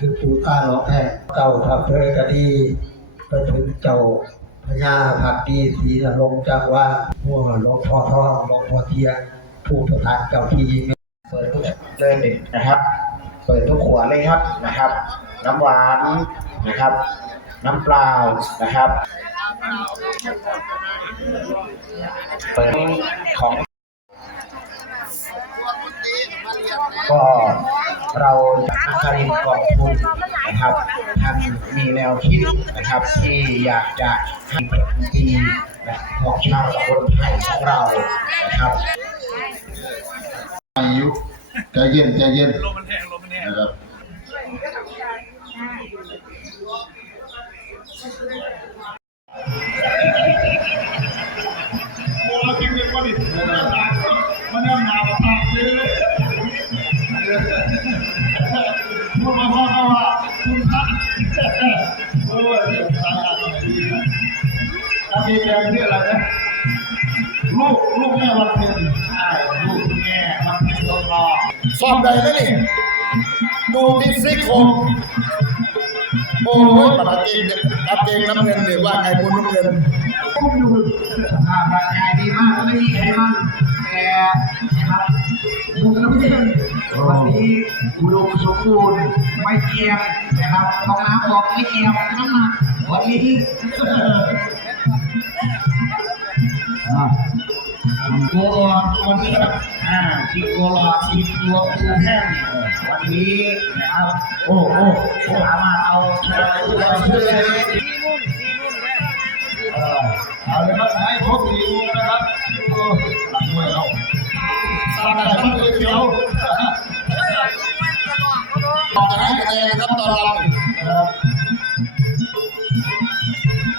คือปูตาหลอกแห่เจ้าทับเคยกะดีไปถึงเจ้าพญาผักดีศรีนรงจังว่าหัวหลวงพ่อทองหลวงพ่อเทียนผู้ประธานเจ้าที่เปิดทุกเลยเด็กนะครับ เปิดทุกขวดเลยครับนะครับ น้ำหวานนะครับ น้ำเปล่านะครับ เปิดของก็ เรานักการินกองทุนนะครับท่านมีแนวคิดนะครับที่อยากจะให้เป็นดีของชาวตำบลไผ่ของเรานะครับอายุใจเย็นใจเย็นนะครับ พูดมีแรงที่อะไรนะลูกลูกแม่วันเพ็ญใช่ลูกแม่วันเพ็ญตัวรอสอบใดนะนี่ดูที่ซิกโคงโอ้ยปลาเกงปลาเกงน้ำเงินหรือว่าไงบุญน้ำเงินผมอยู่อ่าบรรยายดีมากไม่มีใครมันแต่นะครับลูกน้ำเพ็ญ วันนี้อุดมสมบูรณ์ไม่เกียมนะครับท้องน้ำบอกไม่เกียมน้ำหนักวันนี้ตัววันนี้ครับอ่าที่ตัวรอที่ตัวตัวแห้งวันนี้นะครับ โอ้โอ้สามารถเอาชนะตัวช่วยได้เออเอาเลยครับให้ครบสี่วงนะครับโอ้หลังมวยเราสร้างอะไรบ้างเลยเดียว จะให้คะแนนนะครับตอนรับครับ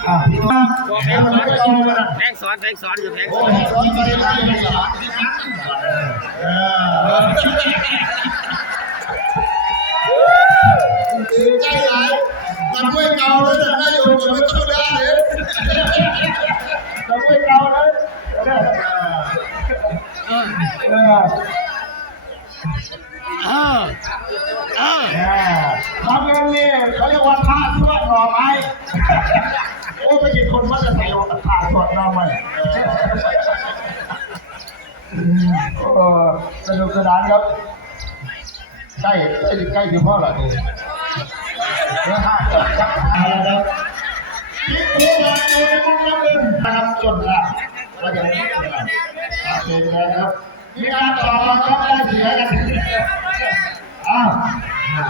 อ่าพี่ว่าแข่งมันไม่เอาเลยนะแทงสอนแทงสอนอยู่แทงสโอ้อนยร้อนใจได้เลยเหรอเออตื่นใจหลายมันไม่เก่าแล้วนะได้อยู่กับไม่ต้องได้เลยเราไม่เอาเลยเออ เอออ้าวอ้าวทำเงินนี่เขาเรียกว่าท่าทวดหน่อไม้โอ้ไปกินคนว่าจะใส่ว่าท่าทวดหน่อไม้เออสนุกสนานครับใกล้ใกล้ใกล้ถึงพ่อละดูเนื้อห้าจับจับหาแล้วครับนี่คือการดูในมุมน้ำเงินนะครับจนละก็จะไม่เป็นไรโอเคนะครับ มีการต่อรองก็ได้เสียกันอ้าว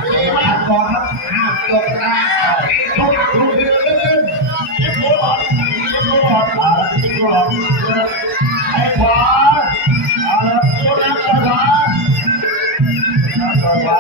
มีมากก่อนครับห้าจบนะทุกทุกเดือนเล่นยิบหัวหลอดยิบหัวหลอดอ่ายิบหัวหลอดไอ้ขวาอ่าตัวแรกต่อขวาต่อขวา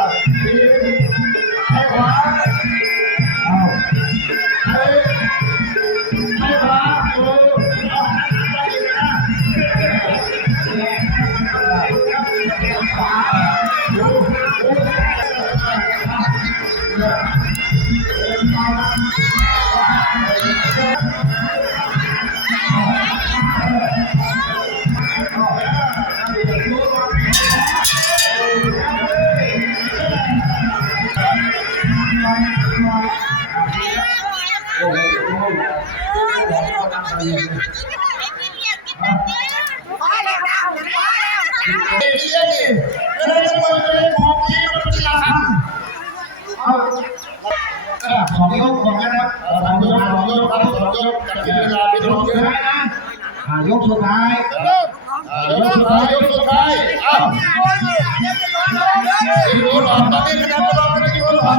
เของยกของนะครับของยกของยกครับของยกจัดกินเวลาเป็นของเยอะนะอ่ายกสุดท้ายยกสุดท้ายยกสุดท้ายอ้าอีโก้หลอดตอนนี้คะแนนตลอดเป็นอีโก้หลอด